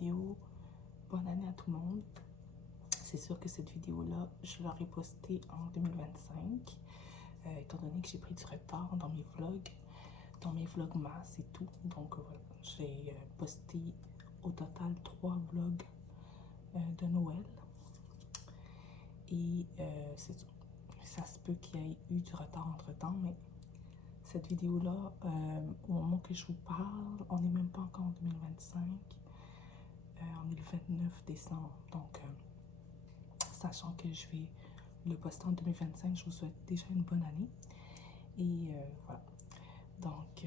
vidéo. Bonne année à tout le monde. C'est sûr que cette vidéo-là, je l'aurai postée en 2025, étant donné que j'ai pris du retard dans mes vlogmas et tout. Donc voilà, j'ai posté au total 3 vlogs de Noël. Et ça se peut qu'il y ait eu du retard entre-temps, mais cette vidéo-là, au moment que je vous parle, on n'est même pas encore en 2025. On est le 29 décembre. Donc, sachant que je vais le poster en 2025, je vous souhaite déjà une bonne année. Et voilà. Donc,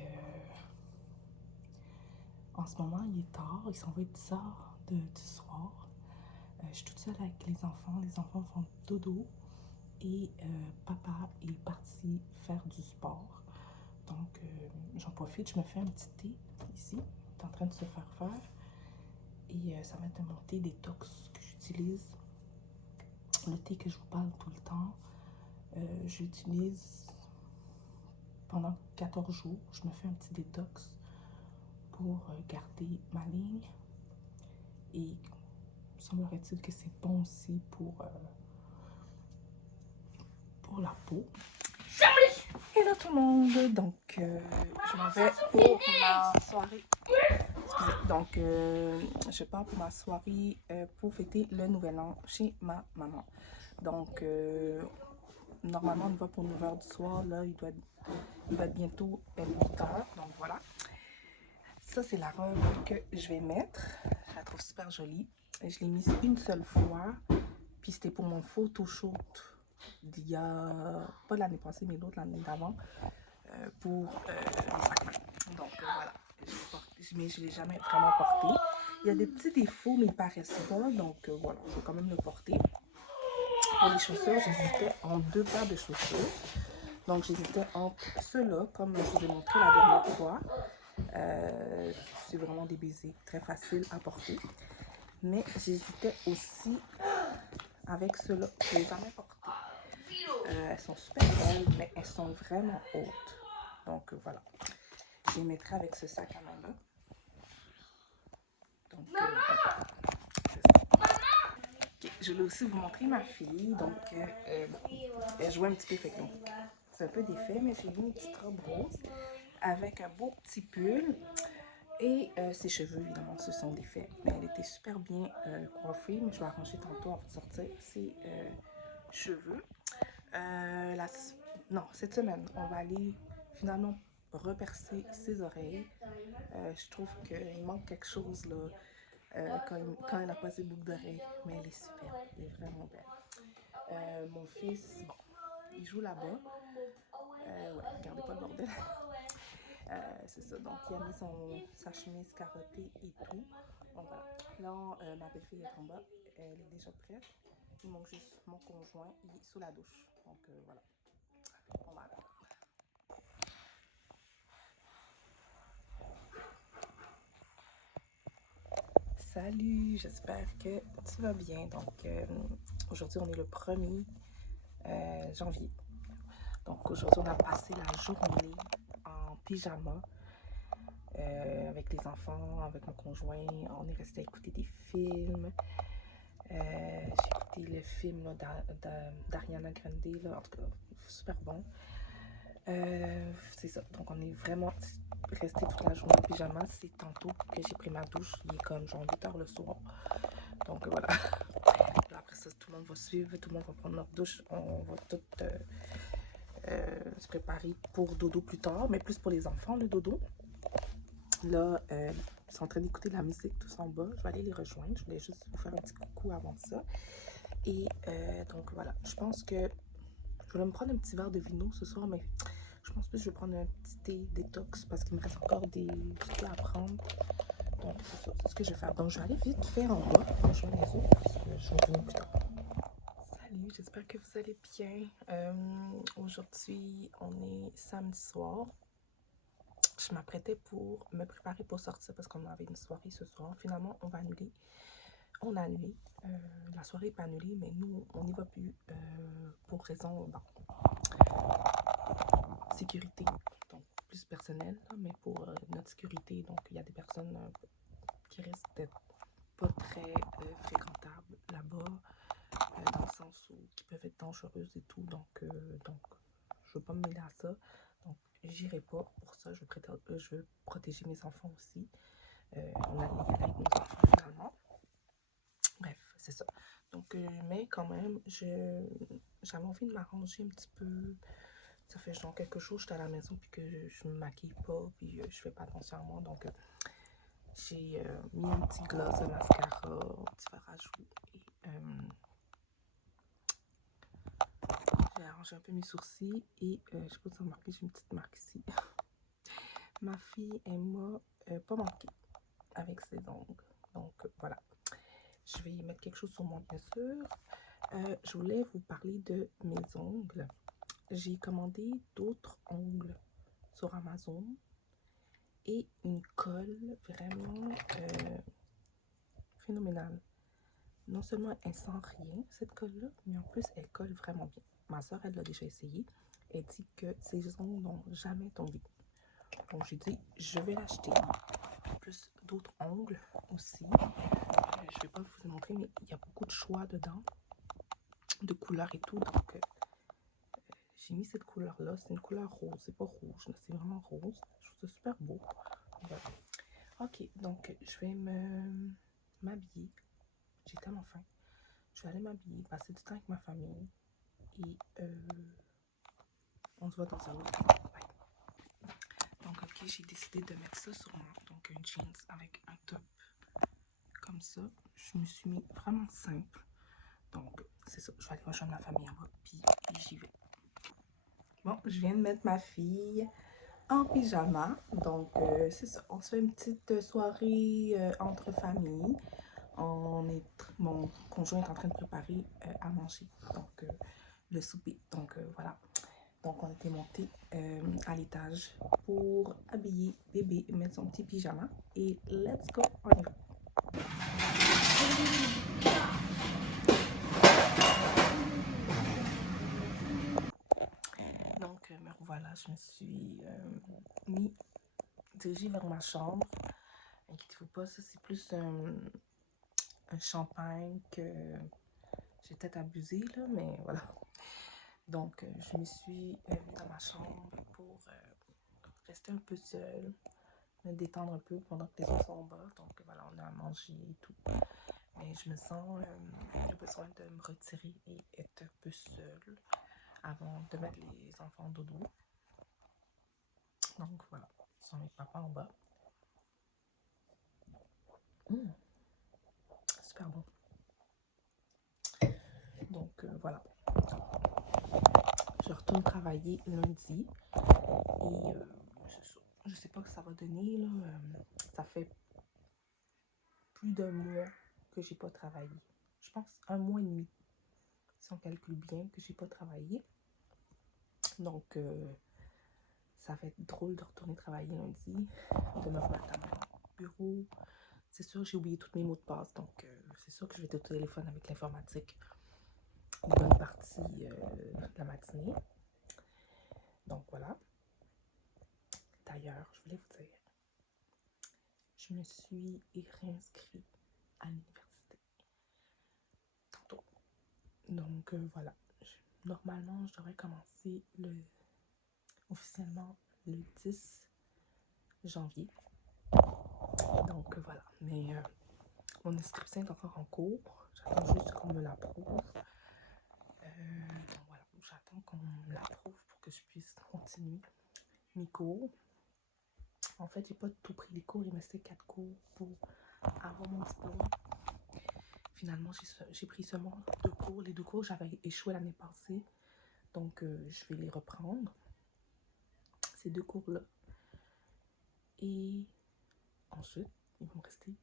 en ce moment, il est tard. Il s'en va être 10 heures du soir. Je suis toute seule avec les enfants. Les enfants font dodo. Et papa est parti faire du sport. Donc, j'en profite. Je me fais un petit thé ici. Il est en train de se faire faire. Et ça va être mon thé détox que j'utilise. Le thé que je vous parle tout le temps, j'utilise pendant 14 jours. Je me fais un petit détox pour garder ma ligne. Et semblerait-il que c'est bon aussi pour la peau. Hello tout le monde! Donc, je m'en vais pour ma soirée. Donc, je pars pour ma soirée pour fêter le nouvel an chez ma maman. Donc, normalement, on va pour 9 h du soir. Là, il va être bientôt 8 h. Donc, voilà. Ça, c'est la robe que je vais mettre. Je la trouve super jolie. Je l'ai mise une seule fois. Puis, c'était pour mon photoshoot d'il y a, pas l'année passée, mais l'autre, l'année d'avant, pour les sacs mains. Donc, voilà. Mais je ne l'ai jamais vraiment porté. Il y a des petits défauts, mais ils ne paraissent pas. Donc, voilà, je vais quand même le porter. Pour les chaussures, j'hésitais en 2 paires de chaussures. Donc, j'hésitais entre ceux-là, comme je vous ai montré la dernière fois. C'est vraiment des baisers très faciles à porter. Mais j'hésitais aussi avec ceux-là. Je ne les ai jamais portés. Elles sont super belles, mais elles sont vraiment hautes. Donc, voilà. Je les mettrai avec ce sac à main-là. Donc, okay. Je voulais aussi vous montrer ma fille. Donc, elle jouait un petit peu. Fait que c'est un peu défait, mais j'ai mis une petite robe rose avec un beau petit pull. Et ses cheveux, évidemment, se sont défaits. Mais elle était super bien coiffée. Mais je vais arranger tantôt avant de sortir ses cheveux. Non, cette semaine, on va aller finalement repercer ses oreilles. Je trouve qu'il manque quelque chose là quand elle n'a pas ses boucles d'oreilles. Mais elle est super, elle est vraiment belle. Mon fils, bon, il joue là-bas. Ouais, regardez pas le bordel. C'est ça, donc il a mis sa chemise carottée et tout. Donc voilà. Là, ma belle-fille est en bas. Elle est déjà prête. Il manque juste mon conjoint. Il est sous la douche. Donc voilà. On va attendre. Salut, j'espère que tu vas bien. Donc aujourd'hui, on est le 1er janvier. Donc aujourd'hui, on a passé la journée en pyjama. Avec les enfants, avec mon conjoint, on est resté à écouter des films. J'ai écouté le film d'Ariana Grande, là, en tout cas, super bon. C'est ça, donc on est vraiment resté toute la journée en pyjama. C'est tantôt que j'ai pris ma douche, il est comme genre 8 h le soir. Donc voilà. Après ça, tout le monde va suivre, tout le monde va prendre leur douche. On va tout se préparer pour dodo plus tard, mais plus pour les enfants, le dodo. Là, ils sont en train d'écouter de la musique tous en bas. Je vais aller les rejoindre. Je voulais juste vous faire un petit coucou avant ça. Et donc voilà, je pense que je voulais me prendre un petit verre de vino ce soir, mais je pense que je vais prendre un petit thé détox parce qu'il me reste encore du thé à prendre. Donc c'est ça, c'est ce que je vais faire. Donc je vais aller vite faire en bas, rejoindre les autres, parce que je vais revenir plus tard. Salut, j'espère que vous allez bien. Aujourd'hui, on est samedi soir. Je m'apprêtais pour me préparer pour sortir parce qu'on avait une soirée ce soir. Finalement, on va annuler. On a annulé. La soirée n'est pas annulée, mais nous, on n'y va plus pour raison sécurité. Donc, plus personnelle, mais pour notre sécurité. Donc, il y a des personnes qui risquent d'être pas très fréquentables là-bas, dans le sens où qui peuvent être dangereuses et tout. Donc je veux pas me mêler à ça. Donc, j'irai pas pour ça. Je veux protéger mes enfants aussi. On a y aller avec nos enfants finalement. Bref, c'est ça. Donc, mais quand même, j'avais envie de m'arranger un petit peu. Ça fait genre quelque chose, j'étais à la maison puis que je me maquille pas, puis je fais pas attention à moi. Donc, j'ai mis un petit gloss de mascara, un petit fard à joues et j'ai arrangé un peu mes sourcils et je sais pas si vous remarquez, j'ai une petite marque ici. Ma fille, elle m'a pas manqué avec ses ongles. Donc, voilà. Je vais mettre quelque chose sur moi, bien sûr. Je voulais vous parler de mes ongles. J'ai commandé d'autres ongles sur Amazon et une colle vraiment phénoménale. Non seulement elle sent rien, cette colle-là, mais en plus, elle colle vraiment bien. Ma soeur, elle l'a déjà essayé. Elle dit que ses ongles n'ont jamais tombé. Donc, j'ai dit, je vais l'acheter. Plus d'autres ongles aussi. Je vais pas vous les montrer, mais il y a beaucoup de choix dedans, de couleurs et tout. Donc, j'ai mis cette couleur-là. C'est une couleur rose. C'est pas rouge, mais c'est vraiment rose. Je trouve ça super beau. Voilà. Ok, donc je vais m'habiller. J'ai tellement faim. Je vais aller m'habiller, passer du temps avec ma famille. Et on se voit dans un autre vidéo. Bye. Donc, ok, j'ai décidé de mettre ça sur moi. Donc, un jeans avec un top. Comme ça. Je me suis mis vraiment simple. Donc, c'est ça. Je vais aller rejoindre ma famille en bas. Puis, j'y vais. Bon, je viens de mettre ma fille en pyjama. Donc, c'est ça. On se fait une petite soirée entre familles. Mon conjoint est en train de préparer à manger. Donc, le souper. Donc, voilà. Donc, on était monté à l'étage pour habiller bébé, mettre son petit pyjama. Et let's go, on y va. Donc, me revoilà, je me suis dirigée vers ma chambre. Inquiétez-vous pas, ça c'est plus un champagne que j'ai peut-être abusé, là, mais voilà. Donc, je me suis mise dans ma chambre pour rester un peu seule, me détendre un peu pendant que les autres sont en bas. Donc, voilà, on a à manger et tout. Mais je me sens, j'ai besoin de me retirer et être un peu seule avant de mettre les enfants dodo. Donc, voilà, ils sont avec papa en bas. Super bon. Donc, voilà. Je retourne travailler lundi et je sais pas ce que ça va donner là. Ça fait plus d'un mois que j'ai pas travaillé. Je pense 1 mois et demi, si on calcule bien, que j'ai pas travaillé. Donc ça va être drôle de retourner travailler lundi, de me remettre à mon bureau. C'est sûr, j'ai oublié tous mes mots de passe, donc c'est sûr que je vais être au téléphone avec l'informatique une bonne partie de la matinée. Donc voilà. D'ailleurs, je voulais vous dire, je me suis réinscrite à l'université tantôt. Donc voilà. Normalement, je devrais commencer officiellement le 10 janvier. Donc voilà. Mais mon inscription est encore en cours. J'attends juste qu'on me l'approuve. Donc voilà. J'attends qu'on me l'approuve pour que je puisse continuer mes cours. En fait, j'ai pas tout pris les cours. Il me restait 4 cours pour avoir mon diplôme. Finalement, j'ai pris seulement 2 cours. Les 2 cours, j'avais échoué l'année passée. Donc, je vais les reprendre. Ces 2 cours-là. Et ensuite, il va me rester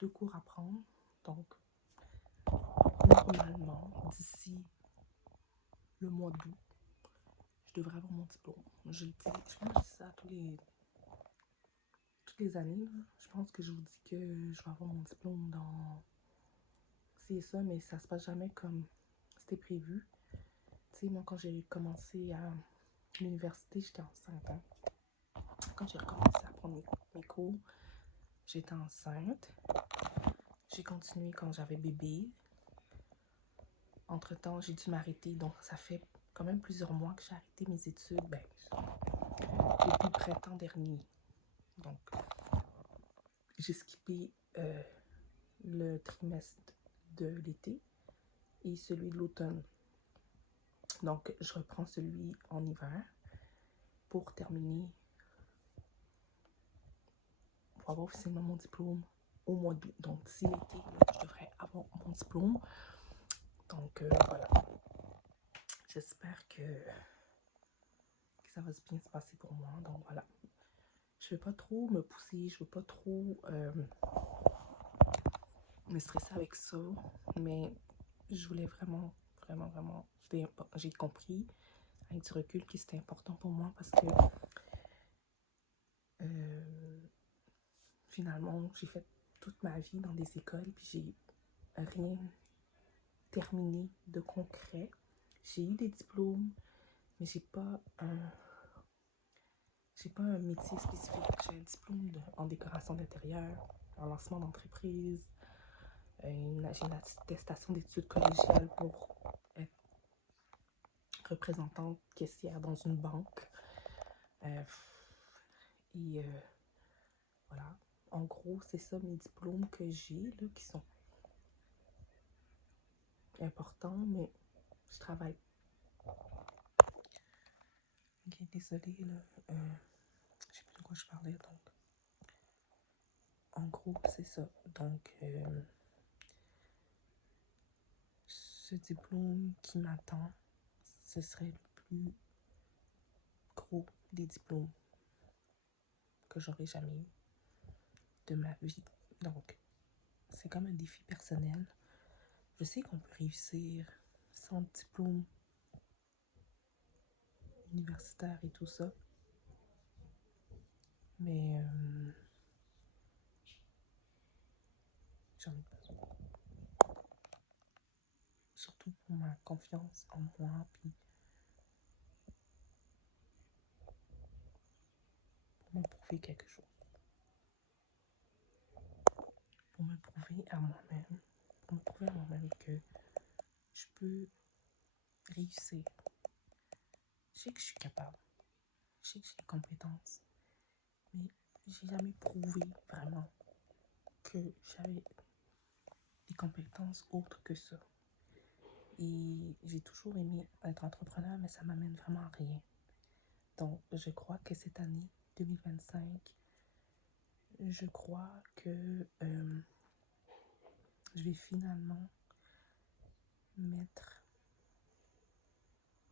2 cours à prendre. Donc, normalement, d'ici le mois d'août, je devrais avoir mon diplôme. Je le dis, je pense que je dis ça toutes les années. Là. Je pense que je vous dis que je vais avoir mon diplôme dans c'est ça, mais ça se passe jamais comme c'était prévu. Tu sais, moi, quand j'ai commencé à l'université, j'étais enceinte. Hein. Quand j'ai recommencé à prendre mes cours, j'étais enceinte. j'ai continué quand j'avais bébé. Entre-temps, j'ai dû m'arrêter. Donc, ça fait quand même plusieurs mois que j'ai arrêté mes études. Ben, depuis le printemps dernier. Donc, j'ai skippé le trimestre de l'été et celui de l'automne. Donc, je reprends celui en hiver pour terminer, pour avoir officiellement mon diplôme au mois d'août. Donc, d'ici l'été, je devrais avoir mon diplôme. Donc, voilà. J'espère que ça va bien se passer pour moi. Donc, voilà. Je ne vais pas trop me pousser, je ne veux pas trop me stresser avec ça. Mais je voulais vraiment, j'ai compris avec du recul que c'était important pour moi parce que finalement, j'ai fait toute ma vie dans des écoles puis j'ai rien terminé de concret. J'ai eu des diplômes, mais j'ai pas un métier spécifique. J'ai un diplôme en décoration d'intérieur, en lancement d'entreprise. J'ai une attestation d'études collégiales pour être représentante caissière dans une banque. Voilà. En gros, c'est ça mes diplômes que j'ai, là, qui sont importants, mais je travaille. Ok, désolée, là. Je sais plus de quoi je parlais, donc. En gros, c'est ça. Donc, ce diplôme qui m'attend, ce serait le plus gros des diplômes que j'aurais jamais eu de ma vie. Donc, c'est comme un défi personnel. Je sais qu'on peut réussir sans diplôme universitaire et tout ça. Mais j'en ai besoin. Surtout pour ma confiance en moi, puis pour me prouver quelque chose. Pour me prouver à moi-même que je peux réussir. Je sais que je suis capable. Je sais que j'ai les compétences. Mais j'ai jamais prouvé vraiment que j'avais des compétences autres que ça. Et j'ai toujours aimé être entrepreneur, mais ça m'amène vraiment à rien. Donc, je crois que cette année 2025, je crois que je vais finalement mettre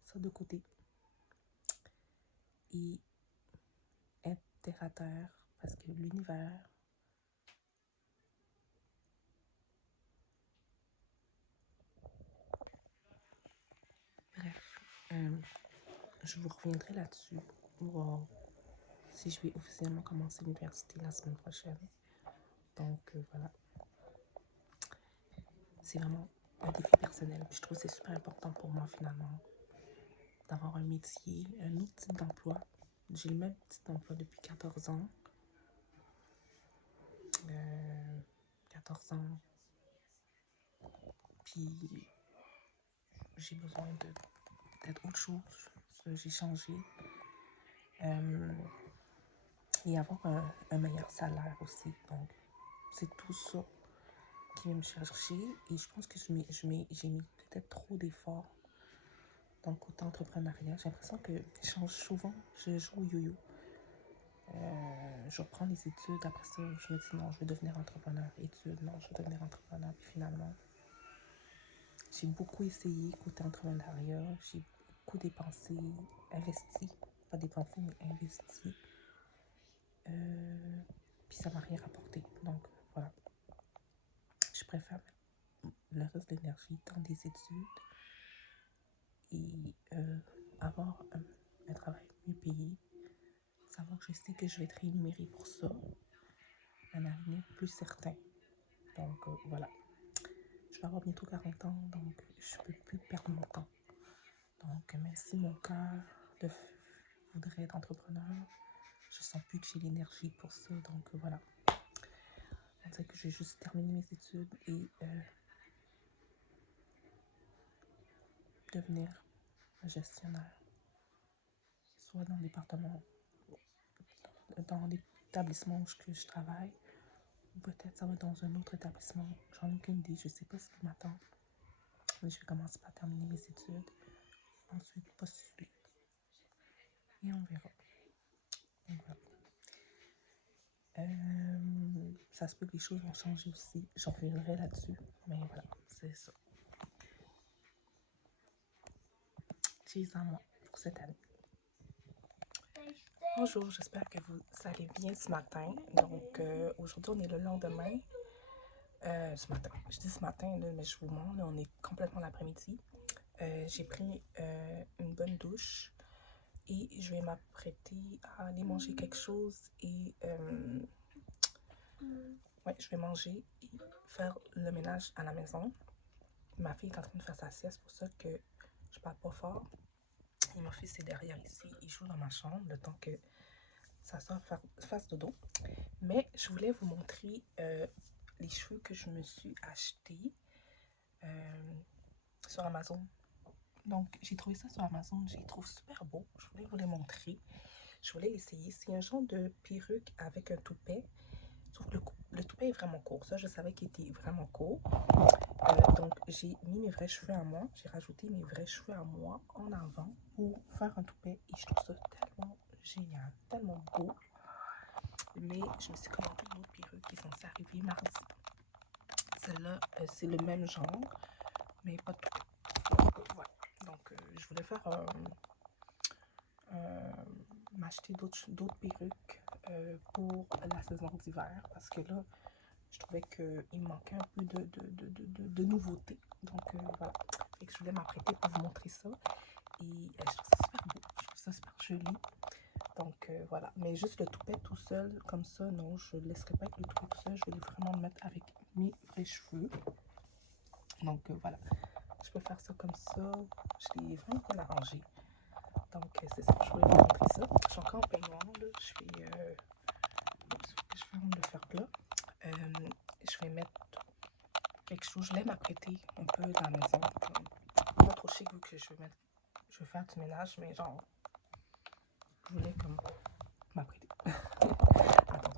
ça de côté et être terre à terre parce que l'univers bref, je vous reviendrai là-dessus voir si je vais officiellement commencer l'université la semaine prochaine. Donc voilà, c'est vraiment un défi personnel. Puis je trouve que c'est super important pour moi finalement d'avoir un métier, un autre type d'emploi. J'ai le même type d'emploi depuis 14 ans. 14 ans. Puis j'ai besoin d'être autre chose. J'ai changé. Et avoir un meilleur salaire aussi. Donc, c'est tout ça qui vient me chercher. Et je pense que j'ai mis peut-être trop d'efforts dans le côté entrepreneuriat. J'ai l'impression que je change souvent. Je joue au yo-yo. Je reprends les études. Après ça, je me dis non, je vais devenir entrepreneur. Études, non, je vais devenir entrepreneur. Puis finalement, j'ai beaucoup essayé côté entrepreneuriat. J'ai beaucoup dépensé, investi. Pas dépensé, mais investi. Puis ça m'a rien rapporté. Donc, voilà. Je préfère mettre le reste de l'énergie dans des études et avoir un travail mieux payé. Savoir que je sais que je vais être rémunérée pour ça. Un avenir plus certain. Donc, voilà. Je vais avoir bientôt 40 ans, donc je ne peux plus perdre mon temps. Donc, même si mon cœur voudrait être entrepreneur, je sens plus que j'ai l'énergie pour ça. Donc, voilà. On dire que j'ai juste terminé mes études et devenir gestionnaire, soit dans le département, dans l'établissement où je travaille, ou peut-être ça va être dans un autre établissement. J'en ai aucune idée, je sais pas ce qui m'attend. Mais je vais commencer par terminer mes études, ensuite postuler. Et on verra. Donc voilà. Ça se peut que les choses vont changer aussi. J'en reviendrai là-dessus. Mais voilà, c'est ça. Cheers à moi pour cette année. Bonjour, j'espère que vous allez bien ce matin. Donc aujourd'hui, on est le lendemain. Ce matin, je dis ce matin, là, mais je vous montre, là, on est complètement l'après-midi. J'ai pris une bonne douche et je vais m'apprêter à aller manger quelque chose et ouais, je vais manger et faire le ménage à la maison. Ma fille est en train de faire sa sieste, pour ça que je parle pas fort. Et mon fils est derrière ici, il joue dans ma chambre le temps que sa soeur fasse dodo. Mais je voulais vous montrer les cheveux que je me suis achetés sur Amazon. Donc, j'ai trouvé ça sur Amazon, je les trouve super beaux. Je voulais vous les montrer. Je voulais l'essayer. C'est un genre de perruque avec un toupet. Sauf que le toupet est vraiment court. Ça, je savais qu'il était vraiment court. Donc, j'ai mis mes vrais cheveux à moi. J'ai rajouté mes vrais cheveux à moi en avant pour faire un toupet. Et je trouve ça tellement génial, tellement beau. Mais je me suis commandé une autre perruque qui est censée arriver mardi. Celle-là, c'est le même genre, mais pas de toupet. Voilà. Donc, je voulais faire m'acheter d'autres perruques pour la saison d'hiver parce que là, je trouvais qu'il me manquait un peu de nouveauté. Donc, voilà. Fait que je voulais m'apprêter pour vous montrer ça. Et je trouve ça super beau. Je trouve ça super joli. Donc, voilà. Mais juste le toupet tout seul, comme ça, non, je ne laisserai pas avec le toupet tout seul. Je vais vraiment le mettre avec mes vrais cheveux. Donc, voilà. Je peux faire ça comme ça. Je l'ai vraiment bien arrangé. Donc, c'est ça. Je voulais vous montrer ça. Je suis encore en peignoir, là. Je ferme le fer plat. Je vais mettre quelque chose. Je voulais m'apprêter un peu dans la maison. Pas trop chic vu que je vais faire du ménage, mais genre, je voulais comme m'apprêter. Attends.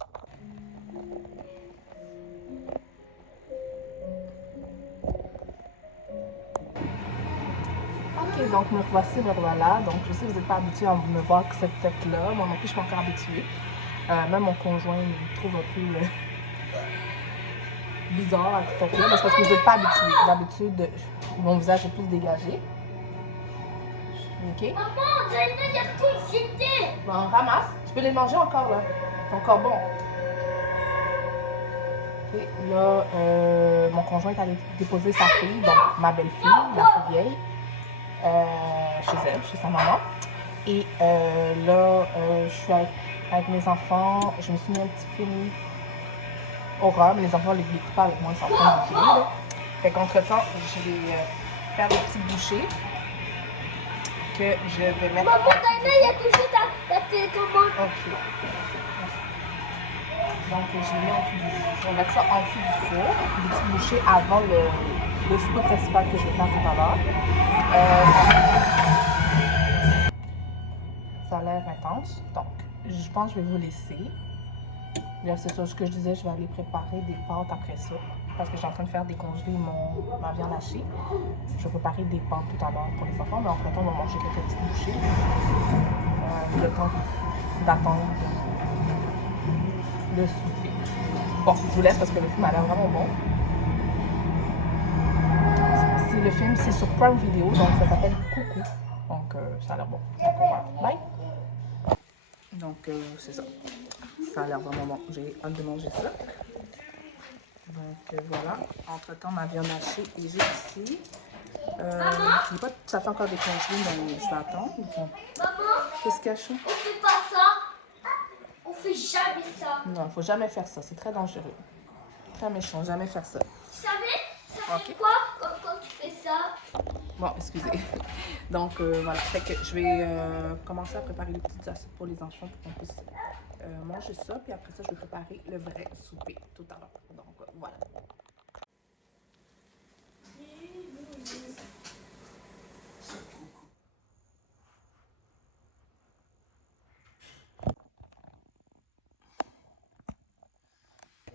Ok, donc me revoici, me revoilà. Donc, je sais que vous n'êtes pas habitué à me voir avec cette tête-là. Moi non plus, je suis pas encore habituée. Même mon conjoint me trouve un peu bizarre à cette tête-là. Mais c'est parce que vous n'êtes pas habitué. D'habitude, mon visage est plus dégagé. Ok? Maman, j'allais dire tout jeter. Bon, ramasse. Tu peux les manger encore, là. C'est encore bon. Et là, mon conjoint est allé déposer sa fille, donc ma belle-fille, la plus vieille, chez elle, chez sa maman. Et là, je suis avec mes enfants. Je me suis mis un petit film au rhum. Les enfants ne l'écoutent pas avec moi, ils sont en train de jouer. Fait qu'entre-temps, je vais faire des petites bouchées que je vais mettre... Maman, il a touché ta télécommande. Ok. Donc, je les mets en dessous je vais mettre ça en dessous du four, des petites bouchées avant le souper principal que je vais faire tout à l'heure. Ça a l'air intense, donc je pense que je vais vous laisser. Là, c'est ça ce que je disais, je vais aller préparer des pâtes après ça, parce que je suis en train de faire décongeler ma viande hachée. Je vais préparer des pâtes tout à l'heure pour les enfants, mais entre-temps, on va manger quelques petites bouchées. Le temps d'attendre le souper. Bon, je vous laisse parce que le film a l'air vraiment bon. Le film, c'est sur Prime Video, donc ça s'appelle Coucou. Donc, ça a l'air bon. Donc, voilà. Bye! Donc, c'est ça. Ça a l'air vraiment bon. J'ai hâte de manger ça. Donc, voilà. Entre-temps, ma viande hachée est juste ici. Pas, ça fait encore des congelés, donc je vais attendre. Bon. Maman, qu'est-ce qu'il y a, chou? on fait pas ça. On fait jamais ça. Non, il ne faut jamais faire ça. C'est très dangereux. Très méchant. Jamais faire ça. Tu savais? Ça fait Ok. quoi quand tu fais ça? Bon, excusez. Donc, voilà. Fait que je vais commencer à préparer les petites assiettes pour les enfants pour qu'on puisse manger ça. Puis après ça, je vais préparer le vrai souper tout à l'heure. Donc, Voilà.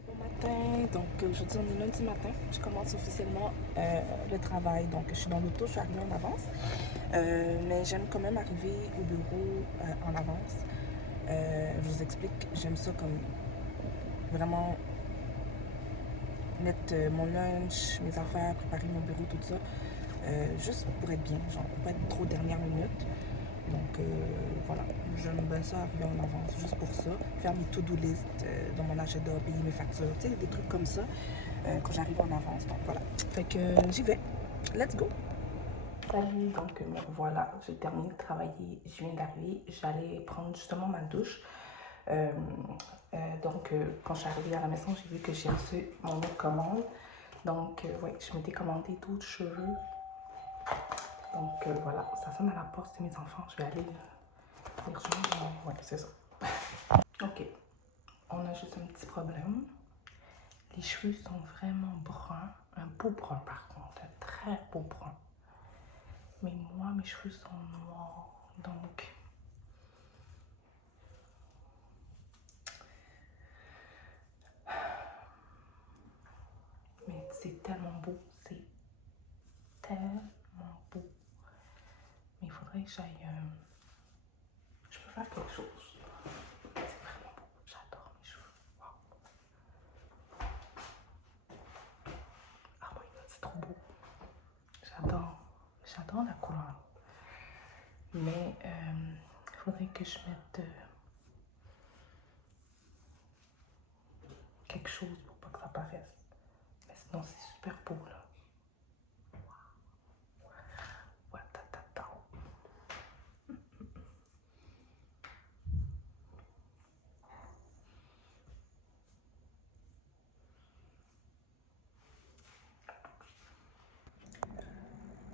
Bon matin, donc aujourd'hui on est lundi matin, je commence officiellement le travail, donc je suis dans l'auto, je suis arrivée en avance, mais j'aime quand même arriver au bureau en avance. Je vous explique, j'aime ça comme vraiment mettre mon lunch, mes affaires, préparer mon bureau, tout ça, juste pour être bien, genre pour pas être trop dernière minute. Donc voilà, j'aime bien ça arriver en avance, juste pour ça. Faire mes to-do list dans mon agenda, payer mes factures, tu sais, des trucs comme ça quand j'arrive en avance. Donc voilà, fait que j'y vais. Let's go! Salut, donc voilà, j'ai terminé de travailler, je viens d'arriver, j'allais prendre justement ma douche. Donc quand je suis arrivée à la maison, j'ai vu que j'ai reçu mon autre commande. Donc ouais, je m'étais commandé d'autres cheveux. Donc voilà, ça sonne à la porte, c'est mes enfants, je vais aller les rejoindre. Ouais, c'est ça. Ok, on a juste un petit problème. Les cheveux sont vraiment bruns, un beau brun par contre, un très beau brun. Mais moi, mes cheveux sont noirs, donc mais c'est tellement beau, c'est tellement beau. Mais il faudrait que j'aille. Je peux faire quelque chose. C'est vraiment beau, j'adore mes cheveux. Wow. Ah my god, c'est trop beau. J'adore la couleur. Mais il faudrait que je mette quelque chose pour pas que ça paraisse. Mais sinon, c'est super beau là.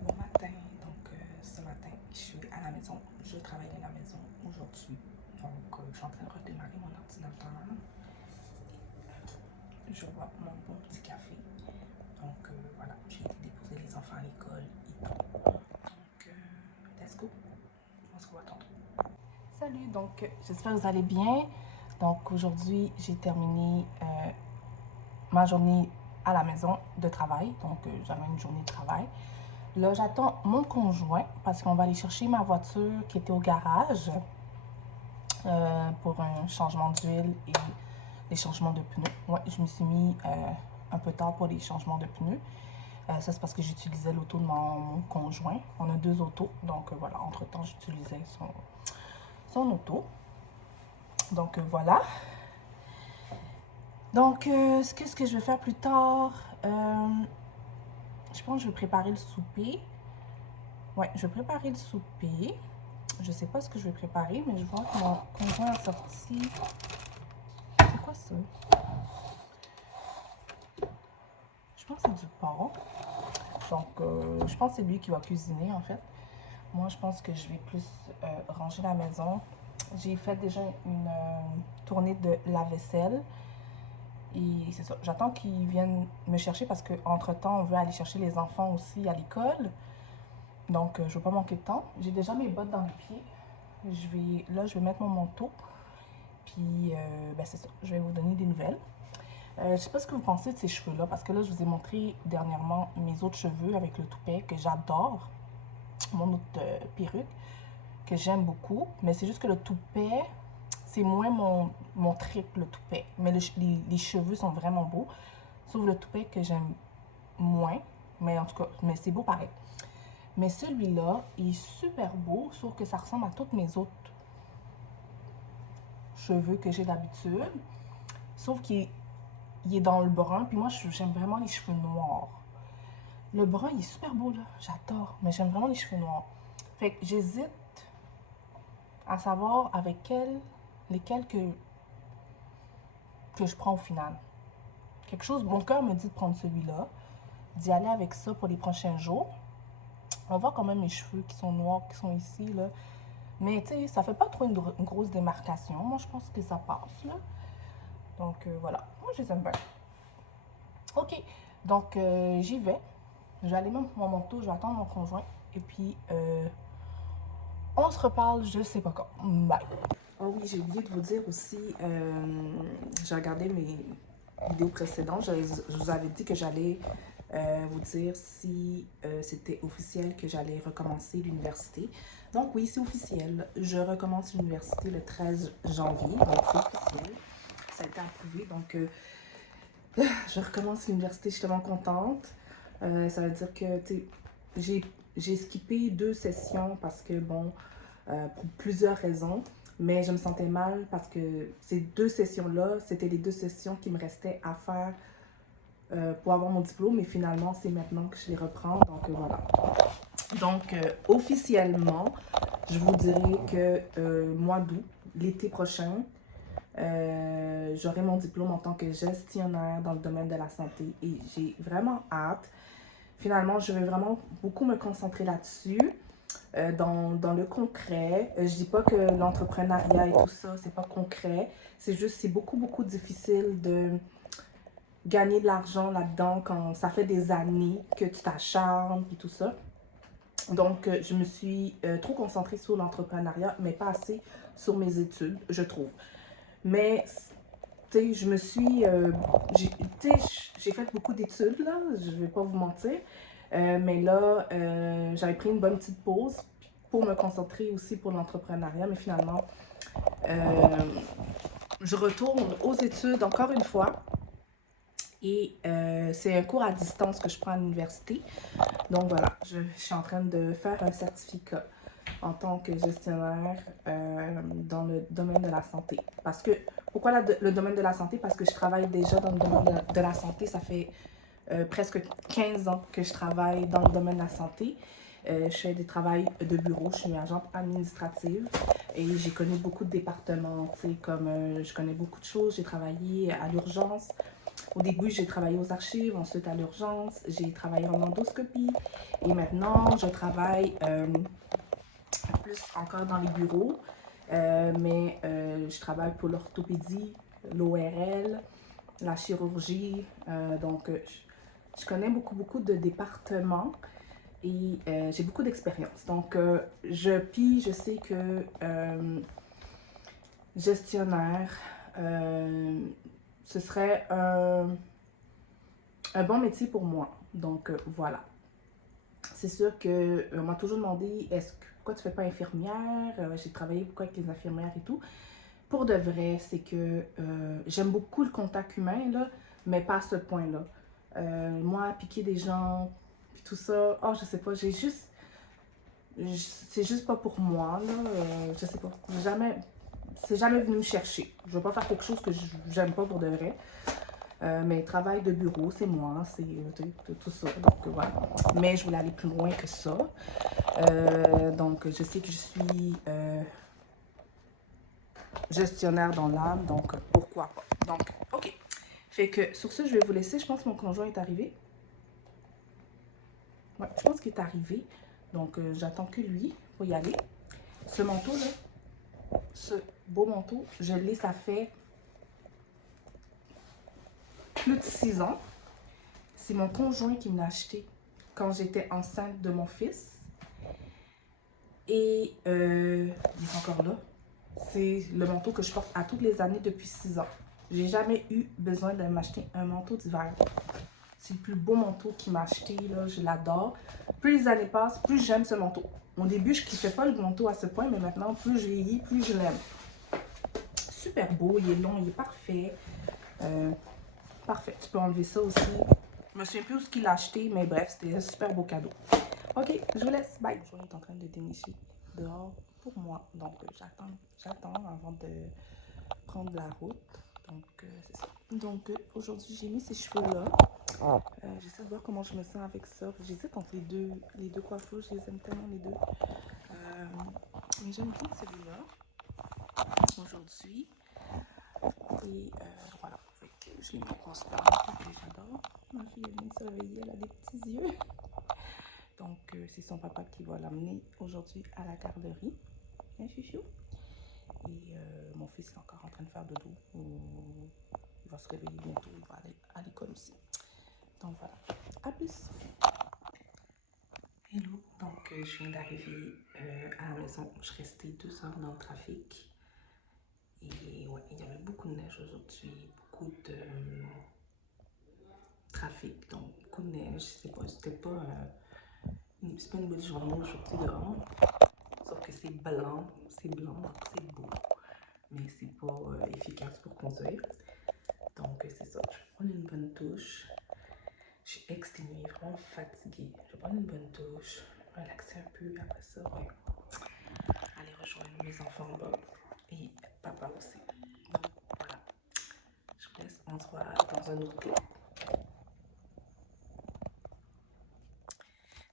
Bon matin, donc ce matin, je suis à la maison. Je travaille à la maison aujourd'hui. Donc, je suis en train de redémarrer mon ordinateur. Je bois mon bon petit café. Donc, voilà, j'ai été déposer les enfants à l'école et tout. Donc, let's go. On se revoit tantôt. Salut, donc j'espère que vous allez bien. Donc, aujourd'hui, j'ai terminé ma journée à la maison de travail. Donc, j'avais une journée de travail. Là, j'attends mon conjoint parce qu'on va aller chercher ma voiture qui était au garage pour un changement d'huile et des changements de pneus. Ouais, je me suis mis un peu tard pour les changements de pneus. Ça, c'est parce que j'utilisais l'auto de mon conjoint. On a deux autos, donc voilà, entre-temps, j'utilisais son auto. Donc voilà. Donc, qu'est-ce que je vais faire plus tard? Je pense que je vais préparer le souper. Ouais, je vais préparer le souper. Je sais pas ce que je vais préparer, mais je vois que mon conjoint a sorti. C'est quoi ça? Je pense que c'est du porc. Donc, je pense que c'est lui qui va cuisiner en fait. Moi, je pense que je vais plus ranger la maison. J'ai fait déjà une tournée de lave-vaisselle. Et c'est ça. J'attends qu'ils viennent me chercher parce qu'entre-temps, on veut aller chercher les enfants aussi à l'école. Donc, je ne veux pas manquer de temps. J'ai déjà mes bottes dans les pieds. Là, je vais mettre mon manteau. Puis, ben c'est ça. Je vais vous donner des nouvelles. Je ne sais pas ce que vous pensez de ces cheveux-là. Parce que là, je vous ai montré dernièrement mes autres cheveux avec le toupet que j'adore. Mon autre perruque que j'aime beaucoup. Mais c'est juste que le toupet, c'est moins mon trip, le toupet. Mais les cheveux sont vraiment beaux. Sauf le toupet que j'aime moins. Mais en tout cas, mais c'est beau pareil. Mais celui-là, il est super beau, sauf que ça ressemble à toutes mes autres cheveux que j'ai d'habitude. Sauf qu'il est dans le brun, puis moi, j'aime vraiment les cheveux noirs. Le brun, il est super beau, là. J'adore, mais j'aime vraiment les cheveux noirs. Fait que j'hésite à savoir avec lesquels que je prends au final. Quelque chose, mon cœur me dit de prendre celui-là, d'y aller avec ça pour les prochains jours. On voit quand même mes cheveux qui sont noirs, qui sont ici, là. Mais, tu sais, ça fait pas trop une grosse démarcation. Moi, je pense que ça passe, là. Donc, voilà. Moi, je les aime bien. Ok, donc j'y vais. Je vais aller mettre mon manteau, je vais attendre mon conjoint. Et puis, on se reparle, je sais pas quand. Bye. Oh oui, j'ai oublié de vous dire aussi, j'ai regardé mes vidéos précédentes. Je vous avais dit que j'allais vous dire si c'était officiel que j'allais recommencer l'université. Donc oui, c'est officiel. Je recommence l'université le 13 janvier. Donc c'est officiel. Ça a été approuvé. Donc je recommence l'université. Je suis tellement contente. Ça veut dire que j'ai skippé 2 sessions parce que, bon, pour plusieurs raisons. Mais je me sentais mal parce que ces 2 sessions-là, c'était les 2 sessions qui me restaient à faire pour avoir mon diplôme. Et finalement, c'est maintenant que je les reprends. Donc voilà. Donc officiellement, je vous dirais que mois d'août, l'été prochain, j'aurai mon diplôme en tant que gestionnaire dans le domaine de la santé. Et j'ai vraiment hâte. Finalement, je vais vraiment beaucoup me concentrer là-dessus. Dans le concret. Je dis pas que l'entrepreneuriat et tout ça, c'est pas concret. C'est juste, c'est beaucoup, beaucoup difficile de gagner de l'argent là-dedans quand ça fait des années que tu t'acharnes et tout ça. Donc, je me suis trop concentrée sur l'entrepreneuriat, mais pas assez sur mes études, je trouve. Mais, tu sais, je me suis... j'ai fait beaucoup d'études, là, je vais pas vous mentir. Mais là, j'avais pris une bonne petite pause pour me concentrer aussi pour l'entrepreneuriat. Mais finalement, je retourne aux études encore une fois. Et c'est un cours à distance que je prends à l'université. Donc voilà, je suis en train de faire un certificat en tant que gestionnaire dans le domaine de la santé. Parce que, pourquoi le domaine de la santé? Parce que je travaille déjà dans le domaine de la santé. Ça fait presque 15 ans que je travaille dans le domaine de la santé. Je fais des travails de bureau, je suis agente administrative et j'ai connu beaucoup de départements, tu sais, comme je connais beaucoup de choses. J'ai travaillé à l'urgence. Au début, j'ai travaillé aux archives, ensuite à l'urgence, j'ai travaillé en endoscopie et maintenant, je travaille plus encore dans les bureaux, mais je travaille pour l'orthopédie, l'ORL, la chirurgie, donc je connais beaucoup, beaucoup de départements et j'ai beaucoup d'expérience. Donc, je sais que gestionnaire, ce serait un bon métier pour moi. Donc, voilà. C'est sûr que on m'a toujours demandé, pourquoi tu fais pas infirmière? J'ai travaillé beaucoup avec les infirmières et tout. Pour de vrai, c'est que j'aime beaucoup le contact humain, là, mais pas à ce point-là. Moi, piquer des gens, puis tout ça, oh, je sais pas, c'est juste pas pour moi, là. Je sais pas. C'est jamais venu me chercher. Je veux pas faire quelque chose que j'aime pas pour de vrai. Mais travail de bureau, c'est moi, c'est tout ça. Donc voilà. Mais je voulais aller plus loin que ça. Donc je sais que je suis gestionnaire dans l'âme, donc pourquoi pas. Donc, ok. Fait que sur ce, je vais vous laisser. Je pense que mon conjoint est arrivé. Ouais, je pense qu'il est arrivé. Donc j'attends que lui pour y aller. Ce manteau-là, ce beau manteau, je l'ai, ça fait plus de 6 ans. C'est mon conjoint qui me l'a acheté quand j'étais enceinte de mon fils. Et il est encore là. C'est le manteau que je porte à toutes les années depuis 6 ans. J'ai jamais eu besoin de m'acheter un manteau d'hiver. C'est le plus beau manteau qu'il m'a acheté, là, je l'adore. Plus les années passent, plus j'aime ce manteau. Au début, je ne kiffais pas le manteau à ce point, mais maintenant, plus je vieillis, plus je l'aime. Super beau, il est long, il est parfait. Parfait, tu peux enlever ça aussi. Je me souviens plus où ce qu'il a acheté, mais bref, c'était un super beau cadeau. Ok, je vous laisse. Bye. Je est en train de dénicher dehors pour moi. Donc, j'attends avant de prendre la route. Donc, c'est ça. Donc, aujourd'hui, j'ai mis ces cheveux-là. J'essaie de voir comment je me sens avec ça. J'hésite entre les deux coiffures. Je les aime tellement, les deux. Mais j'aime bien celui-là aujourd'hui. Et voilà. Fait que je l'ai mis en ce que j'adore. Ma fille, elle vient de se réveiller. Elle a des petits yeux. Donc, c'est son papa qui va l'amener aujourd'hui à la garderie. Hein, chouchou? Et mon fils est encore en train de faire dodo. Il va se réveiller bientôt. Il va aller à l'école aussi. plus. Hello, donc je viens d'arriver à la maison. Je suis restée 2 heures dans le trafic. Et ouais, il y avait beaucoup de neige aujourd'hui, beaucoup de trafic, donc beaucoup de neige. C'est pas une bonne journée aujourd'hui dehors. Sauf que c'est blanc, donc c'est beau. Mais c'est pas efficace pour conduire. Donc c'est ça, je vais prendre une bonne douche. Je suis exténuée, vraiment fatiguée. Je vais prendre une bonne douche, relaxer un peu. Après ça, ouais, aller rejoindre mes enfants en bas et papa aussi. Donc voilà, je vous laisse, on se voit dans un autre tour.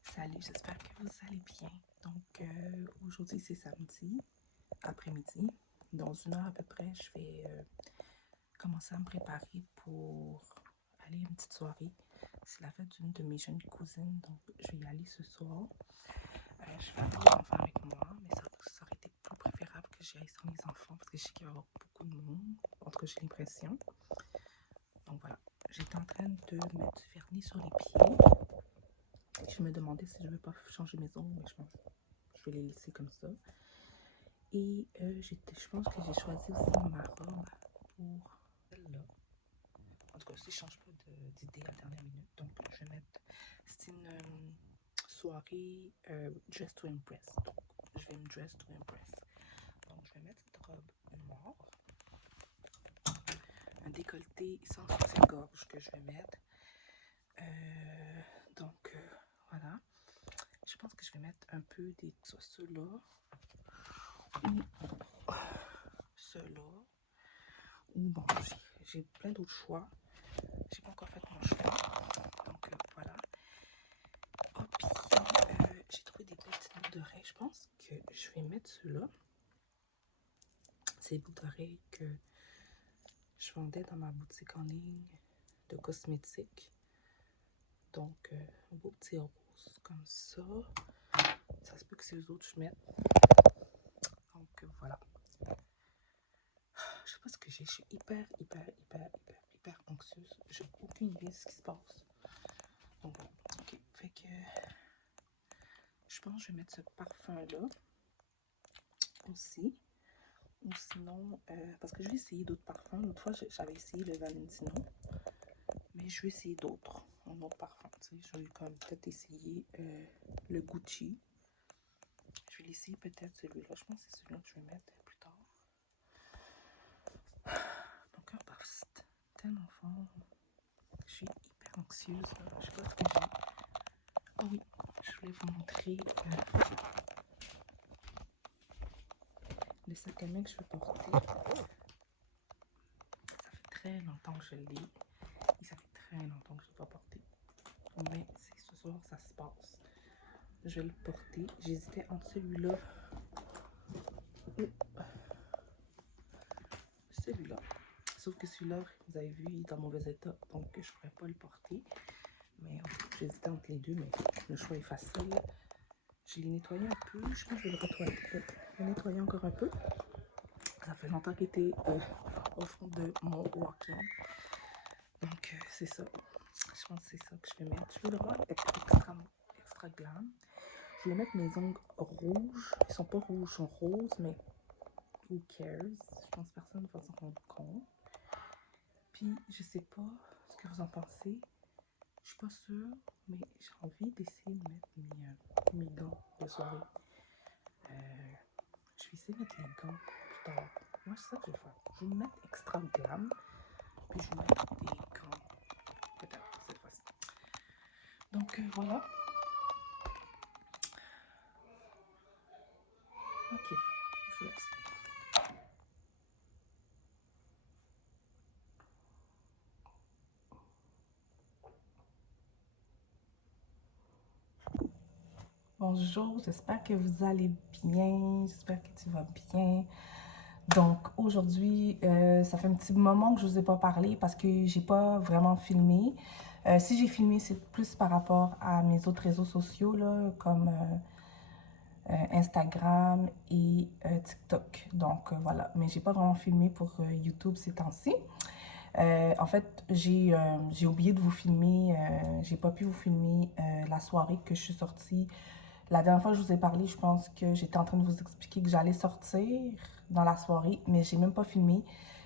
Salut, j'espère que vous allez bien. Donc aujourd'hui c'est samedi après-midi. Dans 1 heure à peu près, je vais commencer à me préparer pour aller à une petite soirée. C'est la fête d'une de mes jeunes cousines, donc je vais y aller ce soir. Je vais avoir les enfants avec moi, mais ça aurait été plus préférable que j'y aille sans les enfants parce que je sais qu'il va y avoir beaucoup de monde. En tout cas, j'ai l'impression. Donc voilà, j'étais en train de mettre du vernis sur les pieds. Je me demandais si je ne veux pas changer mes ongles, mais je pense que je vais les laisser comme ça. Et je pense que j'ai choisi aussi ma robe pour celle-là. En tout cas, si je ne change pas d'idée à la dernière minute, donc je vais mettre. C'est une soirée dress to impress. Donc, je vais me dress to impress. Donc, je vais mettre cette robe noire. Un décolleté sans soutien-gorge que je vais mettre. Donc, voilà. Je pense que je vais mettre un peu des ceux-là. Ou ceux-là. Ou bon, j'ai plein d'autres choix. J'ai pas encore fait mon choix. Donc, voilà. Oh, puis, j'ai trouvé des petites boucles d'oreilles. Je pense que je vais mettre ceux-là. C'est des boucles d'oreilles que je vendais dans ma boutique en ligne de cosmétiques. Donc, un beau petit rose comme ça. Ça se peut que ces autres je mette. Donc, voilà. Je sais pas ce que j'ai. Je suis hyper anxieuse. J'ai aucune idée de ce qui se passe. Donc, voilà. Ok. Fait que je pense que je vais mettre ce parfum-là aussi. Ou sinon, parce que je vais essayer d'autres parfums. L'autre fois, j'avais essayé le Valentino. Mais je vais essayer d'autres. Un autre parfum. Tu sais, je vais quand même peut-être essayer le Gucci. Je vais l'essayer peut-être celui-là. Je pense que c'est celui-là que je vais mettre plus tard. Donc, un parfum tellement fort. Je suis hyper anxieuse. Là. Je sais pas ce que j'ai. Ah oui, je voulais vous montrer le sac à main que je vais porter. Ça fait très longtemps que je l'ai. Et ça fait très longtemps que je ne l'ai pas porté. Mais c'est ce soir ça se passe. Je vais le porter. J'hésitais entre celui-là ou celui-là. Sauf que celui-là, vous avez vu, il est en mauvais état. Donc, je ne pourrais pas le porter. Mais j'hésitais entre les deux, mais le choix est facile. Je l'ai nettoyé un peu. Je pense que je vais le nettoyer encore un peu. Ça fait longtemps qu'il était au fond de mon walk-in. Donc, c'est ça. Je pense que c'est ça que je vais mettre. Je vais le rendre extra glam. Je vais mettre mes ongles rouges. Ils sont pas rouges, ils sont roses, mais who cares? Je pense que personne ne va s'en rendre compte. Puis, je sais pas ce que vous en pensez. Je suis pas sûre, mais j'ai envie d'essayer de mettre mes gants de soirée. Je vais essayer de mettre les gants plus tard. Moi, c'est ça que je vais faire. Je vais me mettre extra glam, puis je vais mettre des gants. Peut-être cette fois-ci. Donc, voilà. Ok, je vous laisse. Bonjour, j'espère que vous allez bien, j'espère que tu vas bien. Donc aujourd'hui, ça fait un petit moment que je ne vous ai pas parlé parce que j'ai pas vraiment filmé. Si j'ai filmé, c'est plus par rapport à mes autres réseaux sociaux là, comme Instagram et TikTok. Donc voilà, mais j'ai pas vraiment filmé pour YouTube ces temps-ci. En fait, j'ai oublié de vous filmer, j'ai pas pu vous filmer la soirée que je suis sortie. La dernière fois que je vous ai parlé, je pense que j'étais en train de vous expliquer que j'allais sortir dans la soirée, mais j'ai même pas filmé.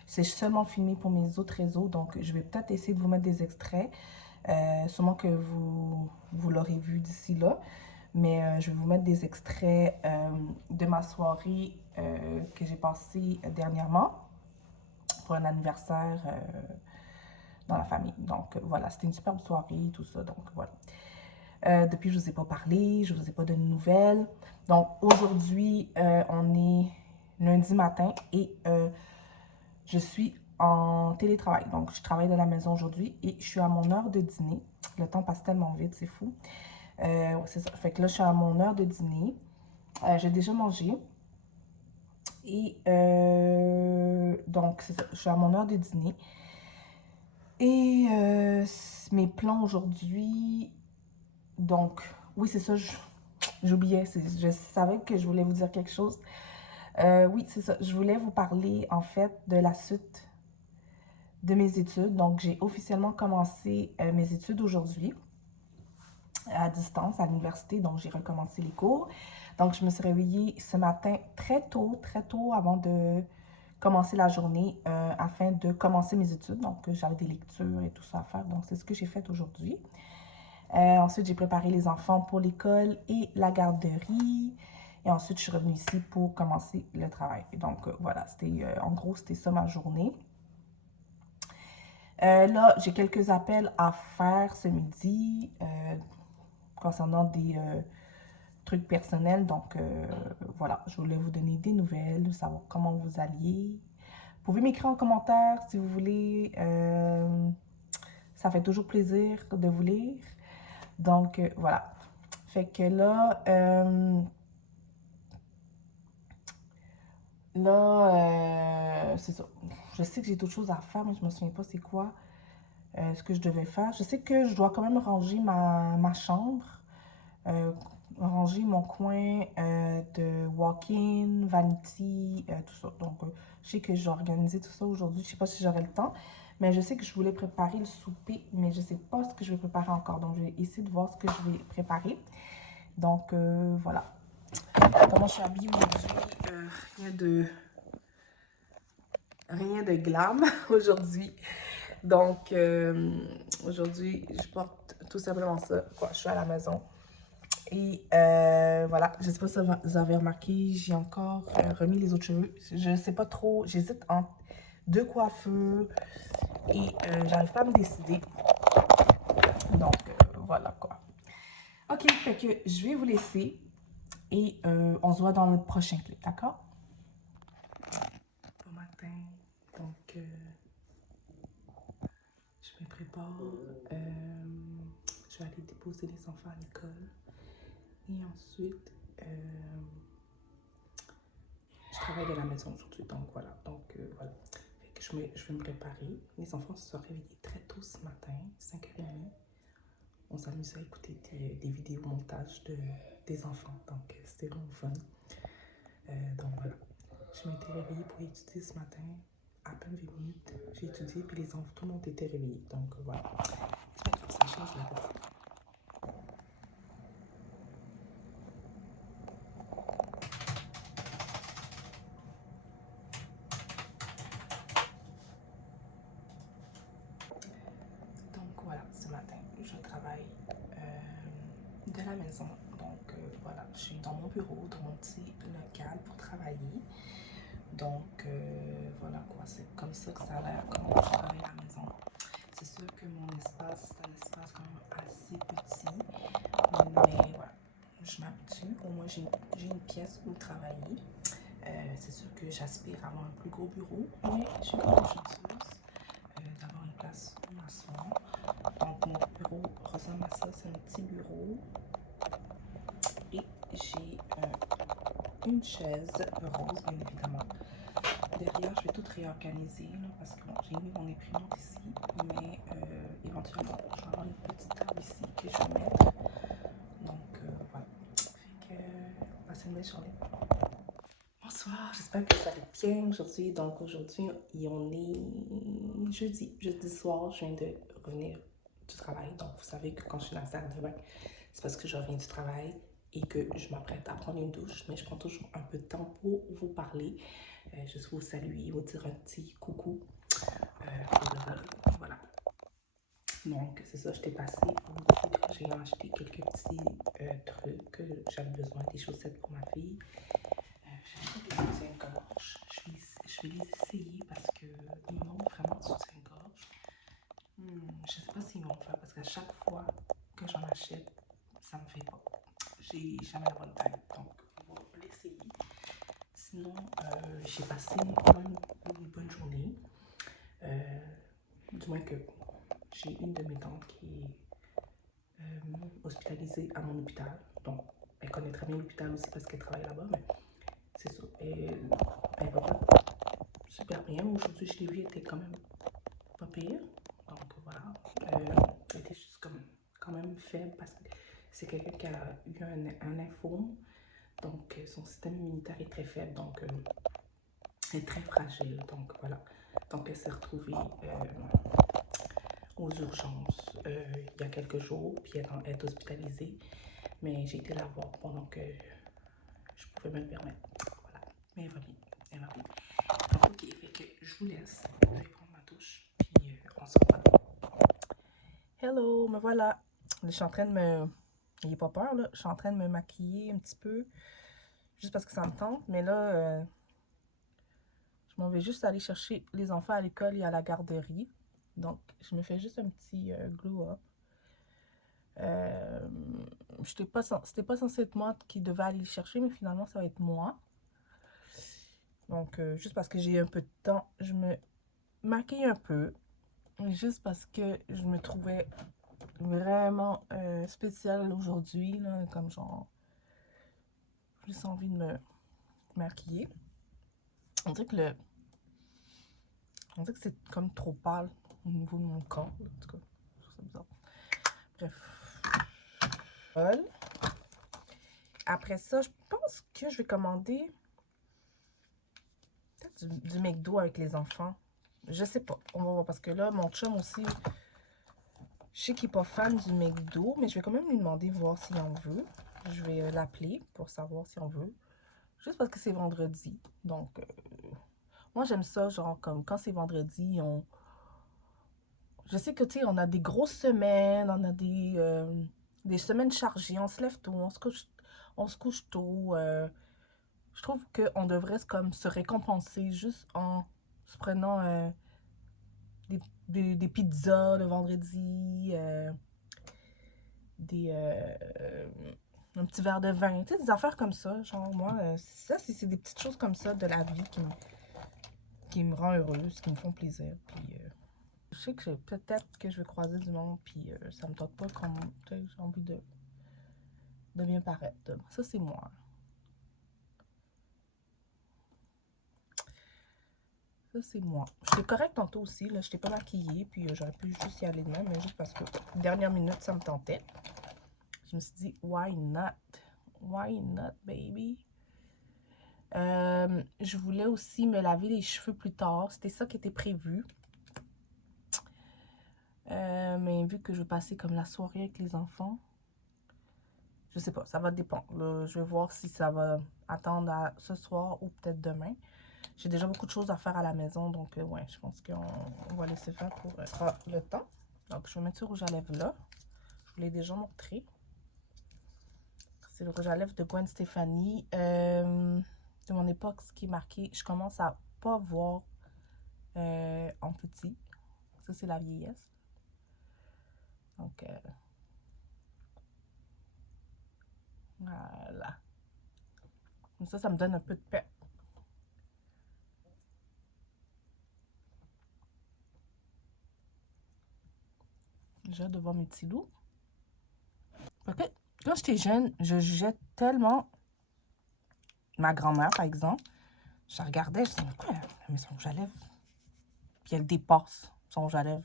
C'est seulement filmé pour mes autres réseaux, donc je vais peut-être essayer de vous mettre des extraits. Sûrement que vous l'aurez vu d'ici là, mais je vais vous mettre des extraits de ma soirée que j'ai passée dernièrement pour un anniversaire dans la famille. Donc voilà, c'était une superbe soirée, tout ça, donc voilà. Depuis, je ne vous ai pas parlé, je ne vous ai pas donné de nouvelles. Donc aujourd'hui, on est lundi matin et je suis en télétravail. Donc je travaille de la maison aujourd'hui et je suis à mon heure de dîner. Le temps passe tellement vite, c'est fou. C'est ça. Fait que là, je suis à mon heure de dîner. J'ai déjà mangé. Et donc, c'est ça. Je suis à mon heure de dîner. Et mes plans aujourd'hui. Donc, oui, c'est ça. J'oubliais. Je savais que je voulais vous dire quelque chose. Oui, c'est ça. Je voulais vous parler, en fait, de la suite de mes études. Donc, j'ai officiellement commencé mes études aujourd'hui à distance à l'université. Donc, j'ai recommencé les cours. Donc, je me suis réveillée ce matin très tôt avant de commencer la journée afin de commencer mes études. Donc, j'avais des lectures et tout ça à faire. Donc, c'est ce que j'ai fait aujourd'hui. Ensuite, j'ai préparé les enfants pour l'école et la garderie. Et ensuite, je suis revenue ici pour commencer le travail. Donc, voilà, en gros, c'était ça ma journée. Là, j'ai quelques appels à faire ce midi concernant des trucs personnels. Donc, voilà, je voulais vous donner des nouvelles, savoir comment vous alliez. Vous pouvez m'écrire en commentaire si vous voulez. Ça fait toujours plaisir de vous lire. Donc, voilà. Fait que là, c'est ça. Je sais que j'ai d'autres choses à faire, mais je me souviens pas c'est quoi ce que je devais faire. Je sais que je dois quand même ranger ma chambre, ranger mon coin de walk-in, vanity, tout ça. Donc, je sais que j'ai organisé tout ça aujourd'hui. Je sais pas si j'aurai le temps, mais je sais que je voulais préparer le souper, mais je sais pas ce que je vais préparer encore. Donc, je vais essayer de voir ce que je vais préparer. Donc, voilà. Comment je suis habillée aujourd'hui? Rien de glam aujourd'hui. Donc, aujourd'hui, je porte tout simplement ça. Quoi, je suis à la maison. Et voilà, je ne sais pas si vous avez remarqué, j'ai encore remis les autres cheveux. Je ne sais pas trop, j'hésite entre deux coiffeurs et j'arrive pas à me décider. Donc, voilà quoi. Ok, fait que je vais vous laisser et on se voit dans le prochain clip, d'accord? Bon matin, donc je me prépare. Je vais aller déposer les enfants à l'école. Et ensuite, je travaille de la maison aujourd'hui, donc voilà. Donc voilà. Fait que je vais me préparer. Les enfants se sont réveillés très tôt ce matin, 5h30. On s'amuse à écouter des vidéos montage des enfants, donc c'était vraiment fun. Donc voilà. Je m'étais réveillée pour étudier ce matin. À peine 20 minutes, j'ai étudié, puis les enfants, tout le monde était réveillé. Donc voilà. C'est pas grave, ça change la routine. Donc voilà, ce matin, je travaille de la maison. Donc voilà, je suis dans mon bureau, dans mon petit local pour travailler. Donc voilà quoi, c'est comme ça que ça a l'air quand je travaille à la maison. C'est sûr que mon espace, c'est un espace quand même assez petit, mais voilà, je m'habitue. Au moins, j'ai une pièce où travailler. C'est sûr que j'aspire à avoir un plus gros bureau, mais je suis quand même chanceuse d'avoir une place où m'asseoir. Donc, mon bureau ressemble à ça, c'est un petit bureau. Et j'ai une chaise rose, bien évidemment. Derrière, je vais tout réorganiser là, parce que bon, j'ai mis mon imprimante ici, mais éventuellement, je vais avoir une petite table ici que je vais mettre. Donc, voilà. Fait que, passez une belle journée. bonsoir, j'espère que vous allez bien aujourd'hui. Donc aujourd'hui, on est jeudi soir, je viens de revenir du travail. Donc vous savez que quand je suis dans la salle de bain, c'est parce que je reviens du travail et que je m'apprête à prendre une douche, mais je prends toujours un peu de temps pour vous parler, juste vous saluer, vous dire un petit coucou pour le vlog. Voilà. Donc, c'est ça, je t'ai passé au boutique. J'ai acheté quelques petits trucs que j'avais besoin, des chaussettes pour ma fille. J'ai acheté des soutiens-gorge. Je vais les essayer parce qu'ils manquent vraiment de soutien-gorge. Je sais pas s'ils vont me faire parce qu'à chaque fois que j'en achète, ça me fait pas. J'ai jamais la bonne taille, donc on va l'essayer. Sinon, j'ai passé quand même une bonne journée. Du moins que j'ai une de mes tantes qui est hospitalisée à mon hôpital. Donc, elle connaît très bien l'hôpital aussi parce qu'elle travaille là-bas, mais c'est ça. Et elle va pas super bien. Aujourd'hui, je l'ai vue, elle était quand même pas pire. Donc, voilà. Elle était juste quand même faible parce que c'est quelqu'un qui a eu un lymphome. Donc, son système immunitaire est très faible. Donc, elle est très fragile. Donc, voilà. Donc, elle s'est retrouvée aux urgences il y a quelques jours, puis elle est hospitalisée. Mais j'ai été la voir pendant que je pouvais me le permettre. Voilà. Mais elle va bien. Elle va bien. Donc, ok, fait que je vous laisse. Je vais prendre ma douche, puis on se revoit. Hello, me voilà. Je suis en train de me... N'ayez pas peur, là. Je suis en train de me maquiller un petit peu, juste parce que ça me tente. Mais là, je m'en vais juste aller chercher les enfants à l'école et à la garderie. Donc, je me fais juste un petit glow-up. C'était pas censé être moi qui devais aller le chercher, mais finalement, ça va être moi. Donc, juste parce que j'ai un peu de temps, je me maquille un peu. Juste parce que je me trouvais vraiment spéciale aujourd'hui, là, comme genre, j'ai juste envie de me maquiller. On dirait que c'est comme trop pâle au niveau de mon corps, là. En tout cas, je trouve ça bizarre. Bref. Après ça, je pense que je vais commander peut-être du McDo avec les enfants. Je sais pas. On va voir parce que là, mon chum aussi, je sais qu'il n'est pas fan du McDo, mais je vais quand même lui demander voir s'il en veut. Je vais l'appeler pour savoir si on veut. Juste parce que c'est vendredi. Donc, moi, j'aime ça, genre, comme quand c'est vendredi, je sais que, tu sais, on a des grosses semaines, on a des semaines chargées, on se lève tôt, on se couche tôt. Je trouve qu'on devrait comme se récompenser juste en se prenant des pizzas le vendredi, un petit verre de vin, tu sais, des affaires comme ça. Genre, moi, ça, c'est des petites choses comme ça de la vie qui me rend heureuse, qui me font plaisir. Puis, je sais que peut-être que je vais croiser du monde, puis ça me tente pas comme, tu sais, j'ai envie de bien paraître. Ça, c'est moi. Ça, c'est moi. J'étais correcte tantôt aussi, là. Je n'étais pas maquillée, puis j'aurais pu juste y aller demain, mais juste parce que dernière minute, ça me tentait. Je me suis dit, why not? Why not, baby? Je voulais aussi me laver les cheveux plus tard. C'était ça qui était prévu. Mais vu que je vais passer comme la soirée avec les enfants, je sais pas, ça va dépendre. Là, je vais voir si ça va attendre à ce soir ou peut-être demain. J'ai déjà beaucoup de choses à faire à la maison, donc ouais, je pense qu'on va laisser faire pour le temps. Donc, je vais mettre ce rouge à lèvres là. Je vous l'ai déjà montré. C'est le rouge à lèvres de Gwen Stefani. De mon époque, ce qui est marqué, je commence à pas voir en petit. Ça, c'est la vieillesse. Donc, voilà. Comme ça me donne un peu de paix. J'ai hâte de voir mes petits loups. Ok. Quand j'étais jeune, je jugeais tellement ma grand-mère, par exemple. Je la regardais, je disais, mais quoi, mais son rouge à lèvres? Puis elle dépasse son rouge à lèvres.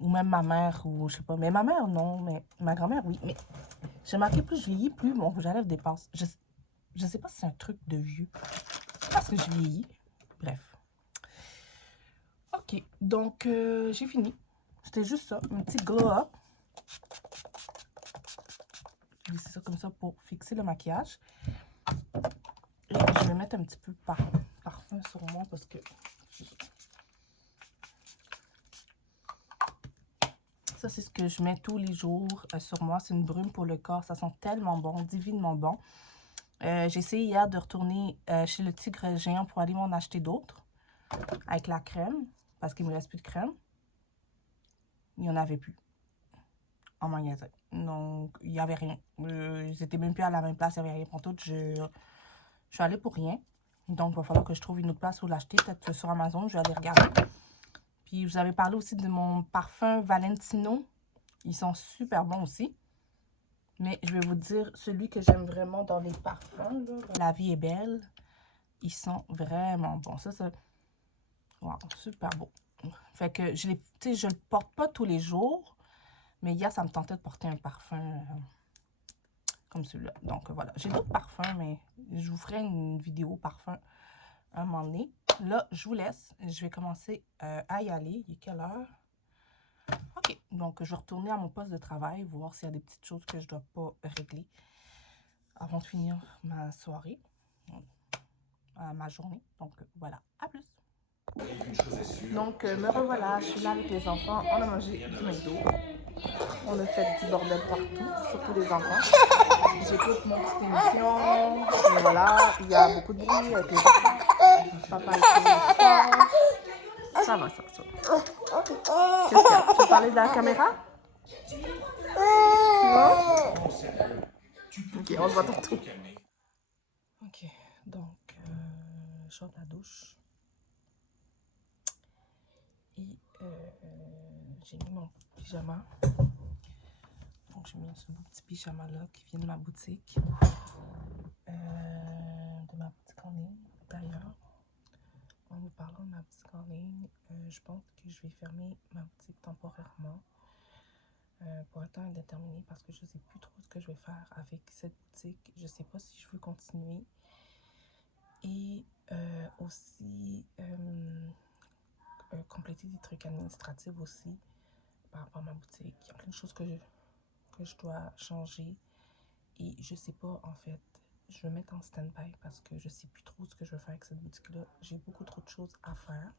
Ou même ma mère, ou je sais pas. Mais ma mère, non. Mais ma grand-mère, oui. Mais j'ai remarqué, plus je vieillis, plus mon rouge à lèvres dépasse. Je Je sais pas si c'est un truc de vieux. Parce que je vieillis. Bref. Ok, donc j'ai fini. C'était juste ça, un petit glow-up. J'ai laissé ça comme ça pour fixer le maquillage. Et je vais mettre un petit peu parfum sur moi parce que... Ça, c'est ce que je mets tous les jours sur moi. C'est une brume pour le corps. Ça sent tellement bon, divinement bon. J'ai essayé hier de retourner chez le Tigre Géant pour aller m'en acheter d'autres. Avec la crème. Parce qu'il ne me reste plus de crème. Il n'y en avait plus. En magasin. Donc, il n'y avait rien. Ils n'étaient même plus à la même place. Il n'y avait rien pour tout. Je suis allée pour rien. Donc, il va falloir que je trouve une autre place où l'acheter. Peut-être sur Amazon. Je vais aller regarder. Puis, je vous avais parlé aussi de mon parfum Valentino. Ils sont super bons aussi. Mais je vais vous dire, celui que j'aime vraiment dans les parfums, là, La vie est belle. Ils sont vraiment bons. Ça, c'est... Wow, super beau. Fait que je le porte pas tous les jours. Mais hier, ça me tentait de porter un parfum comme celui-là. Donc, voilà. J'ai d'autres parfums, mais je vous ferai une vidéo parfum un moment donné. Là, je vous laisse. Je vais commencer à y aller. Il est quelle heure? OK. Donc, je vais retourner à mon poste de travail, voir s'il y a des petites choses que je ne dois pas régler avant de finir ma soirée, ma journée. Donc, voilà. À plus. Donc, me revoilà. Je suis là avec les enfants. On a mangé du McDo. On a fait du bordel partout, surtout les enfants. J'écoute mon petite émission. Et voilà, il y a beaucoup de bruit avec les enfants. Papa est ça va, ça. Qu'est-ce qu'il y a? Tu veux parler de la caméra? Non? Ok, on se voit tantôt. Ok, donc, je sors de la douche. Et j'ai mis mon pyjama. Donc, j'ai mis ce beau petit pyjama-là qui vient de ma boutique. De ma boutique en ligne, d'ailleurs. En vous parlant de ma boutique en ligne, je pense que je vais fermer ma boutique temporairement pour un temps indéterminé parce que je ne sais plus trop ce que je vais faire avec cette boutique. Je ne sais pas si je veux continuer. Et aussi compléter des trucs administratifs aussi par rapport à ma boutique. Il y a plein de choses que je dois changer. Et je sais pas, en fait, je vais mettre en stand-by parce que je sais plus trop ce que je veux faire avec cette boutique-là. J'ai beaucoup trop de choses à faire.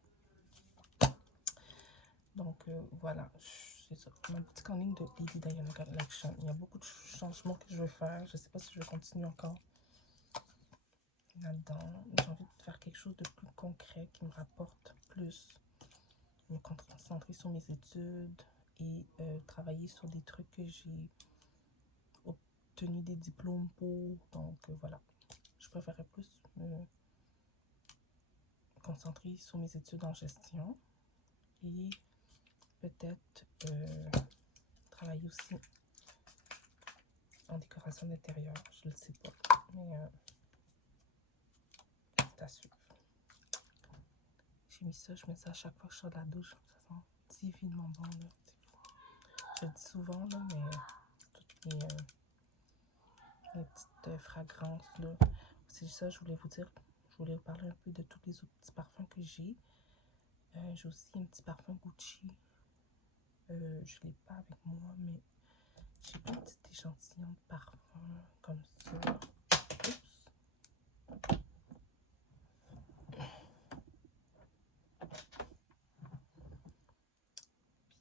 Donc, voilà, c'est ça. Ma boutique en ligne de Lady Diana Collection. Il y a beaucoup de changements que je veux faire. Je sais pas si je vais continuer encore là-dedans. J'ai envie de faire quelque chose de plus concret qui me rapporte plus. Me concentrer sur mes études et travailler sur des trucs que j'ai obtenu des diplômes pour. Donc, voilà. Je préférerais plus me concentrer sur mes études en gestion et peut-être travailler aussi en décoration d'intérieur. Je ne le sais pas, mais c'est à suivre. J'ai mis ça, je mets ça à chaque fois que je sors de la douche. Ça sent divinement bon, là. Je le dis souvent, là, mais toutes mes petites fragrances, là. C'est ça, je voulais vous dire. Je voulais vous parler un peu de tous les autres petits parfums que j'ai. J'ai aussi un petit parfum Gucci. Je ne l'ai pas avec moi, mais j'ai un petit échantillon de parfum comme ça. Oups.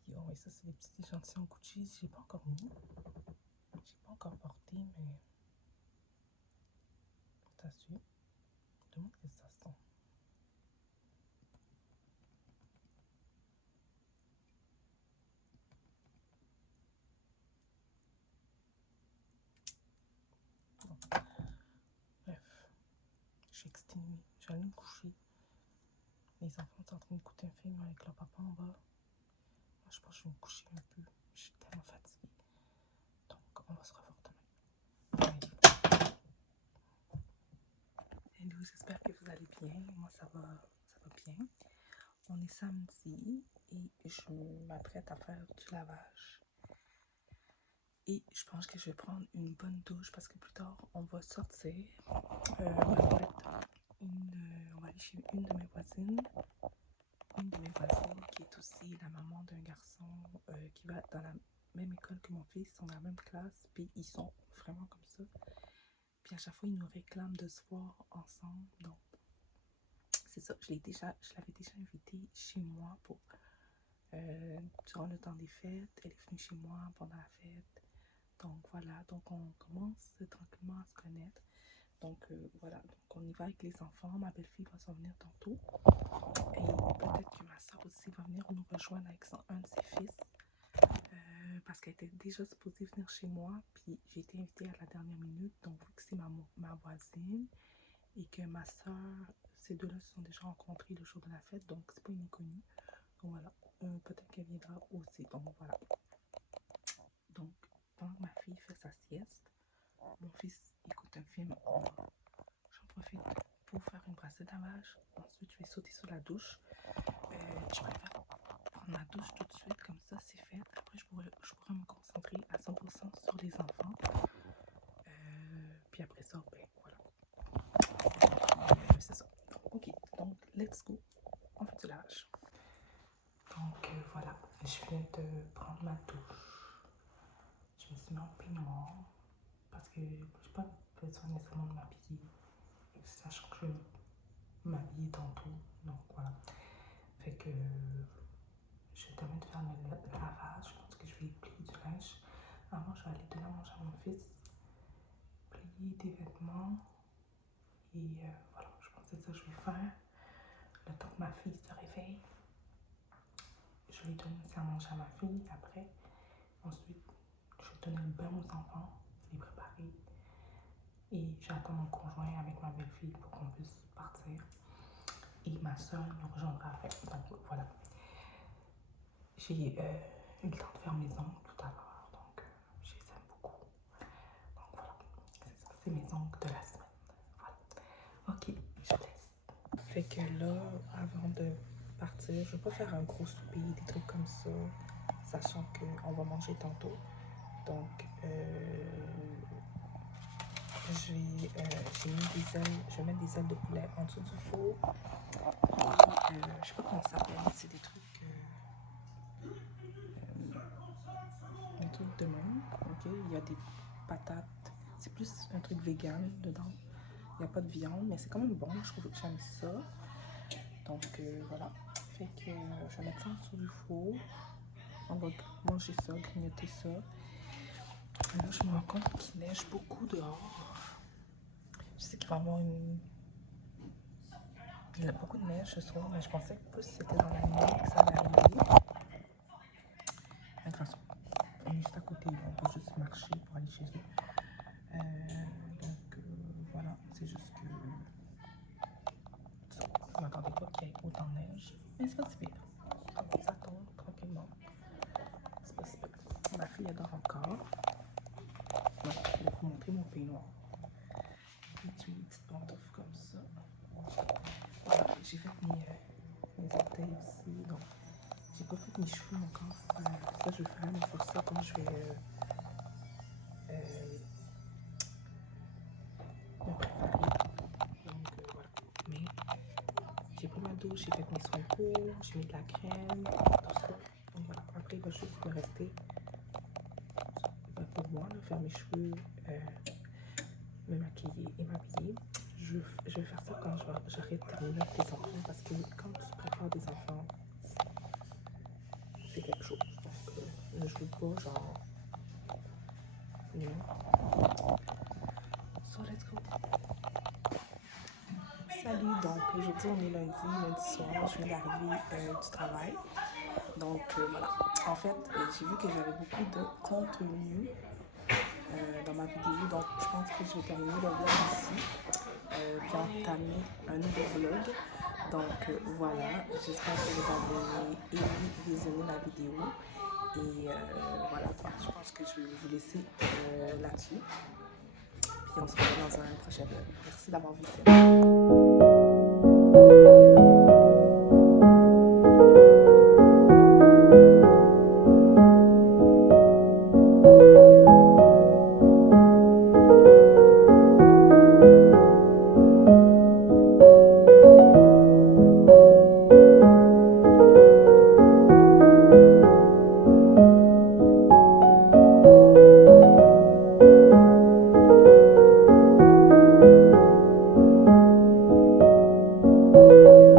Puis, oh oui, ça, c'est des petits échantillons Gucci. Je l'ai pas encore mis. J'ai pas encore porté, mais ça suit. Je me demande ce que ça sent. Bref, je suis exténuée. Je vais aller me coucher. Les enfants sont en train d'écouter un film avec leur papa en bas. Moi, je pense que je vais me coucher un peu. Je suis tellement fatiguée. Donc, on va se revoir demain. Bye. Hello, j'espère que vous allez bien. Moi, ça va bien. On est samedi et je m'apprête à faire du lavage. Et je pense que je vais prendre une bonne douche parce que plus tard, on va sortir. On va aller chez une de mes voisines. Une de mes voisines qui est aussi la maman d'un garçon qui va dans la même école que mon fils. Ils sont dans la même classe. Puis ils sont vraiment comme ça. Puis à chaque fois, ils nous réclament de se voir ensemble. Donc, c'est ça. Je l'avais déjà invitée chez moi pour durant le temps des fêtes. Elle est venue chez moi pendant la fête. Donc voilà, donc on commence tranquillement à se connaître. Donc voilà, donc on y va avec les enfants. Ma belle-fille va s'en venir tantôt. Et peut-être que ma soeur aussi va venir nous rejoindre avec un de ses fils. Parce qu'elle était déjà supposée venir chez moi. Puis j'ai été invitée à la dernière minute. Donc vu que c'est ma voisine et que ma soeur, ces deux-là se sont déjà rencontrés le jour de la fête. Donc c'est pas une inconnue. Donc voilà, peut-être qu'elle viendra aussi. Donc voilà. Donc pendant que ma fille fait sa sieste, mon fils écoute un film. J'en profite pour faire une brassée de lavage. Ensuite, je vais sauter sur la douche. Je préfère prendre ma douche tout de suite, comme ça c'est fait. Après, je pourrais me concentrer à 100% sur les enfants. Puis après ça, ben voilà. C'est ça. Ok, donc let's go. On fait du lavage. Donc voilà, je viens de prendre ma douche. Je me suis mis en peignoir parce que j'ai pas besoin nécessairement de m'habiller, sachant que je vais m'habiller tantôt. Donc voilà. Fait que je termine de faire le lavage. Je pense que je vais plier du linge. Avant, je vais aller donner à manger à mon fils, plier des vêtements. Et voilà, je pense que c'est ça que je vais faire. Le temps que ma fille se réveille, je vais donner aussi à manger à ma fille après. Ensuite, je vais donner le bain aux enfants, les préparer. Et j'attends mon conjoint avec ma belle-fille pour qu'on puisse partir. Et ma soeur nous rejoindra après. Donc voilà. J'ai eu le temps de faire mes ongles tout à l'heure. Donc je les aime beaucoup. Donc voilà. C'est ça. C'est mes ongles de la semaine. Voilà. Ok, je laisse. Fait que là, avant de partir, je vais pas faire un gros souper, des trucs comme ça. Sachant qu'on va manger tantôt. Donc j'ai mis des ailes, je vais mettre des ailes de poulet en dessous du four. Et je sais pas comment ça s'appelle, c'est des trucs de même. Ok, il y a des patates, c'est plus un truc vegan dedans. Il n'y a pas de viande, mais c'est quand même bon, je trouve que j'aime ça. Donc voilà, fait que je vais mettre ça en dessous du four. On va manger ça, grignoter ça. Et là, je me rends compte qu'il neige beaucoup dehors. Je sais qu'il va y avoir il y a beaucoup de neige ce soir, mais je pensais que plus c'était dans la nuit que ça allait arriver. De toute façon, on est juste à côté, on peut juste marcher pour aller chez eux. Donc voilà, c'est juste que je m'attendais pas qu'il y ait autant de neige. Mais c'est pas si pire. Ça tombe tranquillement. C'est pas si pire. Ma fille adore encore. Ouais, je vais vous montrer mon peignoir. Et j'ai une petite pantoufle comme ça. Voilà, j'ai fait mes orteils aussi. Donc, j'ai pas fait mes cheveux encore. Ça, je vais faire, mais pour ça, quand je vais me préparer. Donc, voilà. Mais j'ai pris ma douche, j'ai fait mes soins de peau, j'ai mis de la crème, tout ça. Donc, voilà. Après, il va juste me rester pour moi, là, faire mes cheveux, me maquiller et m'habiller. Je vais faire ça quand j'arrête de terminer avec les enfants parce que quand tu prépares des enfants, c'est quelque chose. Donc, je veux pas, genre. So, let's go. Salut, donc aujourd'hui on est lundi soir, je viens d'arriver du travail. Donc voilà, en fait, j'ai vu que j'avais beaucoup de contenu dans ma vidéo, donc je pense que je vais terminer le vlog ici, puis entamer un nouveau vlog. Donc voilà, j'espère que vous avez aimé visionner ma vidéo. Et voilà, je pense que je vais vous laisser là-dessus. Puis on se revoit dans un prochain vlog. Merci d'avoir visionné. Bye.